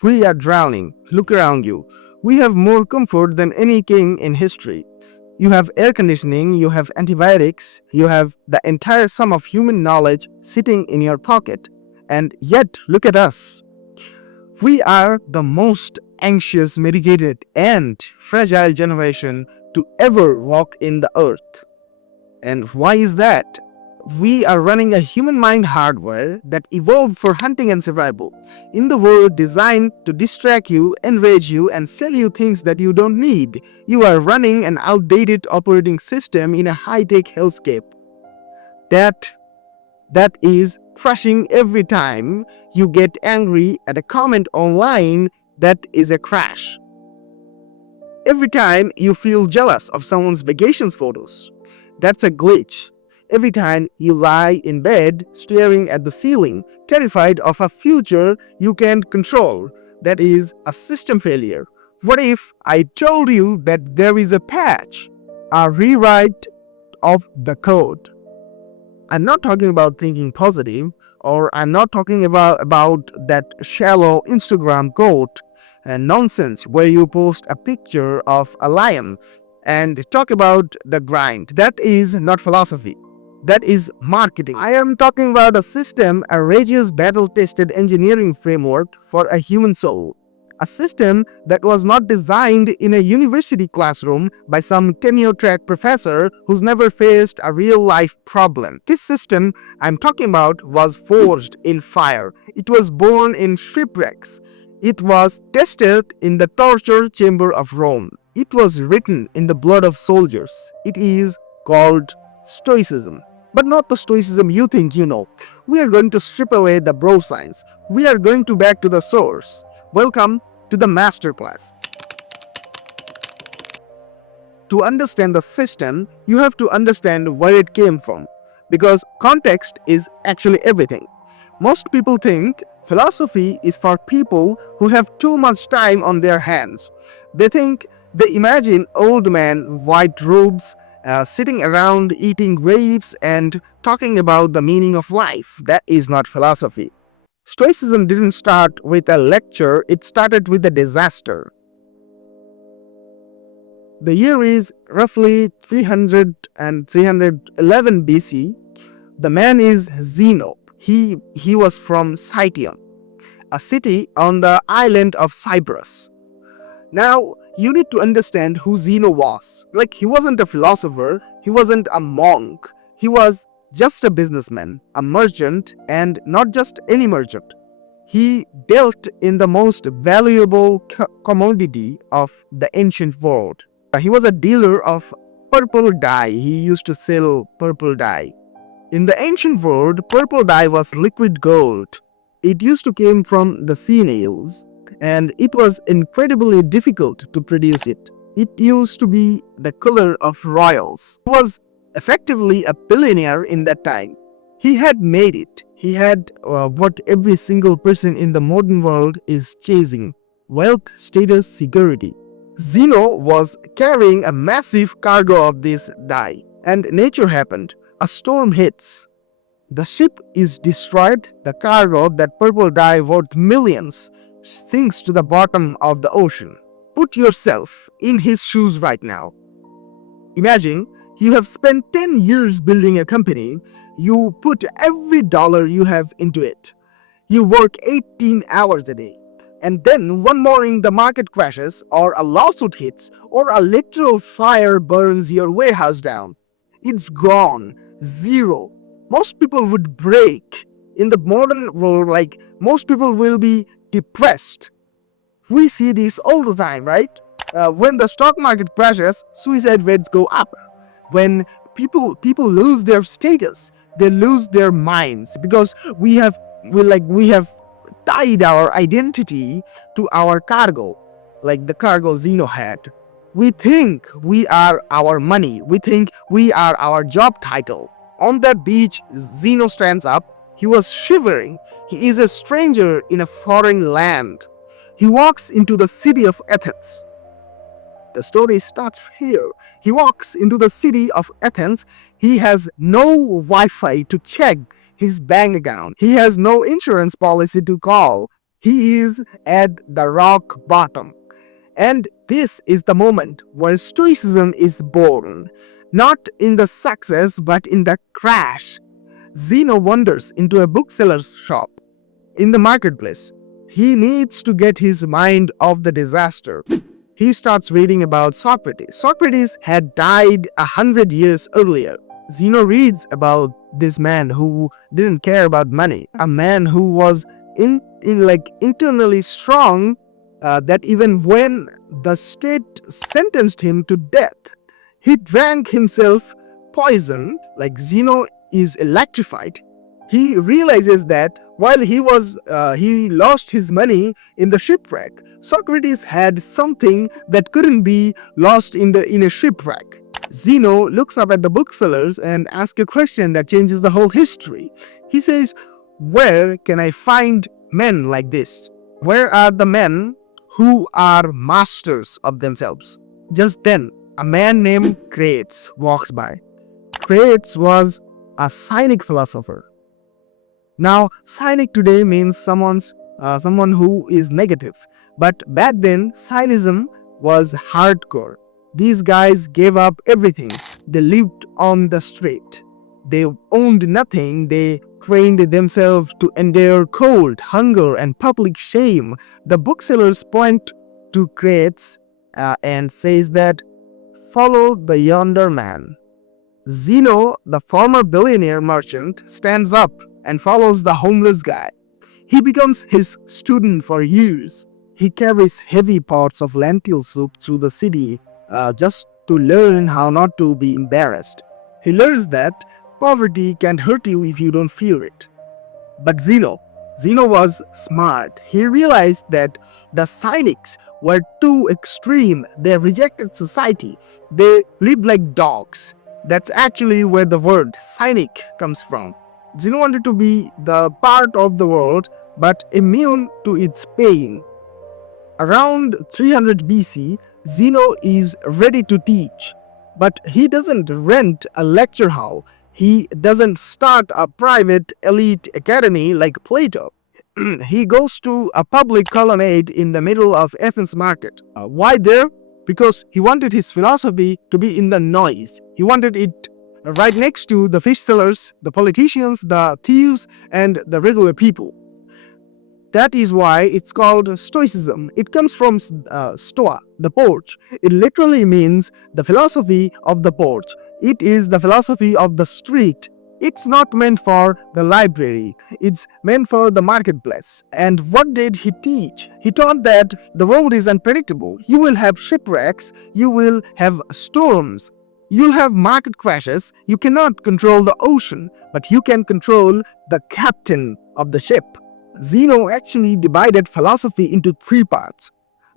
We are drowning. Look around you. We have more comfort than any king in history. You have air conditioning, you have antibiotics, you have the entire sum of human knowledge sitting in your pocket. And yet, look at us. We are the most anxious, medicated, and fragile generation to ever walk in the earth. And why is that? We are running a human mind hardware that evolved for hunting and survival. In the world designed to distract you, enrage you, and sell you things that you don't need, you are running an outdated operating system in a high-tech hellscape. That is crushing every time you get angry at a comment online. That is a crash. Every time you feel jealous of someone's vacations photos, that's a glitch. Every time you lie in bed staring at the ceiling, terrified of a future you can't control, that is a system failure. What if I told you that there is a patch, a rewrite of the code? I'm not talking about thinking positive, or I'm not talking about that shallow Instagram quote and nonsense where you post a picture of a lion and talk about the grind. That is not philosophy. That is marketing. I am talking about a system, a rigorous battle-tested engineering framework for a human soul. A system that was not designed in a university classroom by some tenure-track professor who's never faced a real-life problem. This system I'm talking about was forged in fire. It was born in shipwrecks. It was tested in the torture chamber of Rome. It was written in the blood of soldiers. It is called Stoicism. But not the Stoicism you think you know. We are going to strip away the bro science. We are going to back to the source. Welcome to the masterclass. To understand the system, you have to understand where it came from, because context is actually everything. Most people think philosophy is for people who have too much time on their hands. They imagine old men, white robes, sitting around eating grapes and talking about the meaning of life. That is not philosophy. Stoicism didn't start with a lecture, it started with a disaster. The year is roughly 300 and 311 BC. The man is Zeno. He was from Citium, a city on the island of Cyprus. Now, you need to understand who Zeno was. Like, he wasn't a philosopher, he wasn't a monk, he was just a businessman, a merchant, and not just any merchant. He dealt in the most valuable commodity of the ancient world. He was a dealer of purple dye. He used to sell purple dye. In the ancient world, purple dye was liquid gold. It used to come from the sinews, and it was incredibly difficult to produce it. It used to be the color of royals. He was effectively a billionaire in that time. He had made it. He had what every single person in the modern world is chasing: wealth, status, security. Zeno was carrying a massive cargo of this dye, and nature happened. A storm hits. The ship is destroyed. The cargo, that purple dye worth millions, sinks to the bottom of the ocean. Put yourself in his shoes right now. Imagine you have spent 10 years building a company. You put every dollar you have into it. You work 18 hours a day. And then one morning the market crashes, or a lawsuit hits, or a literal fire burns your warehouse down. It's gone. Zero. Most people would break. In the modern world, like, most people will be depressed. We see this all the time, right? When the stock market crashes, suicide rates go up. When people lose their status, they lose their minds, because we have tied our identity to our cargo, like the cargo Zeno had. We think we are our money. We think we are our job title. On that beach, Zeno stands up. He was shivering. He is a stranger in a foreign land. He walks into the city of Athens. The story starts here. He walks into the city of Athens. He has no Wi-Fi to check his bank account. He has no insurance policy to call. He is at the rock bottom. And this is the moment where Stoicism is born, not in the success but in the crash. Zeno wanders into a bookseller's shop in the marketplace. He needs to get his mind off the disaster. He starts reading about Socrates. Socrates had died 100 years earlier. Zeno reads about this man who didn't care about money, a man who was internally strong, that even when the state sentenced him to death, he drank himself poison. Like Zeno is electrified. He realizes that while he lost his money in the shipwreck, Socrates had something that couldn't be lost in a shipwreck. Zeno looks up at the booksellers and asks a question that changes the whole history. He says, "Where can I find men like this? Where are the men who are masters of themselves?" Just then, a man named Crates walks by. Crates was a Cynic philosopher. Now, cynic today means someone who is negative, but back then, cynicism was hardcore. These guys gave up everything. They lived on the street. They owned nothing. They trained themselves to endure cold, hunger, and public shame. The booksellers point to Crates and says that, "Follow the yonder man." Zeno, the former billionaire merchant, stands up and follows the homeless guy. He becomes his student for years. He carries heavy pots of lentil soup through the city just to learn how not to be embarrassed. He learns that poverty can hurt you if you don't fear it. But Zeno was smart. He realized that the Cynics were too extreme. They rejected society. They lived like dogs. That's actually where the word cynic comes from. Zeno wanted to be the part of the world but immune to its pain. Around 300 BC, Zeno is ready to teach, but he doesn't rent a lecture hall. He doesn't start a private elite academy like Plato. He goes to a public colonnade in the middle of Athens market. Why there? Because he wanted his philosophy to be in the noise. He wanted it right next to the fish sellers, the politicians, the thieves, and the regular people. That is why it's called Stoicism. It comes from stoa, the porch. It literally means the philosophy of the porch. It is the philosophy of the street. It's not meant for the library. It's meant for the marketplace. And what did he teach? He taught that the world is unpredictable. You will have shipwrecks. You will have storms. You'll have market crashes. You cannot control the ocean, but you can control the captain of the ship. Zeno actually divided philosophy into three parts: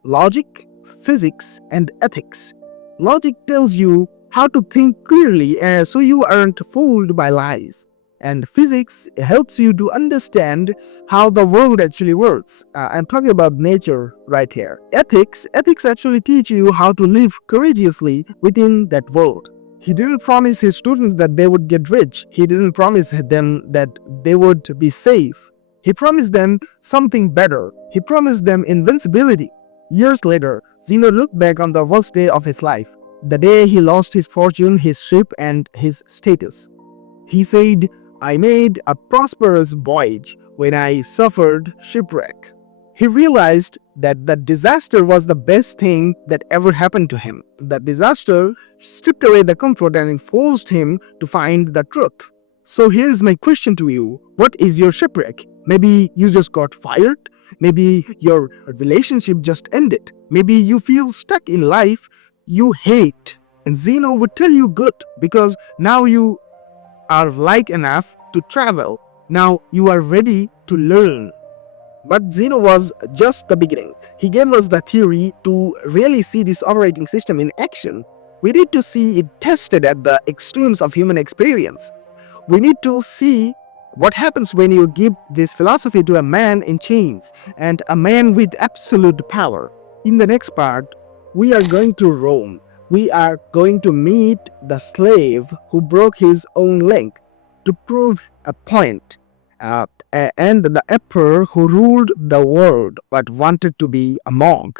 logic, physics, and ethics. Logic tells you how to think clearly so you aren't fooled by lies. And physics helps you to understand how the world actually works. I'm talking about nature right here. Ethics actually teach you how to live courageously within that world. He didn't promise his students that they would get rich. He didn't promise them that they would be safe. He promised them something better. He promised them invincibility. Years later, Zeno looked back on the worst day of his life, the day he lost his fortune, his ship, and his status. He said, "I made a prosperous voyage when I suffered shipwreck." He realized that the disaster was the best thing that ever happened to him. The disaster stripped away the comfort and forced him to find the truth. So here's my question to you. What is your shipwreck? Maybe you just got fired. Maybe your relationship just ended. Maybe you feel stuck in life you hate. And Zeno would tell you good, because now you are light enough to travel. Now you are ready to learn. But Zeno was just the beginning. He gave us the theory. To really see this operating system in action, we need to see it tested at the extremes of human experience. We need to see what happens when you give this philosophy to a man in chains and a man with absolute power. In the next part, we are going to Rome. We are going to meet the slave who broke his own leg to prove a point. and the emperor who ruled the world but wanted to be a monk.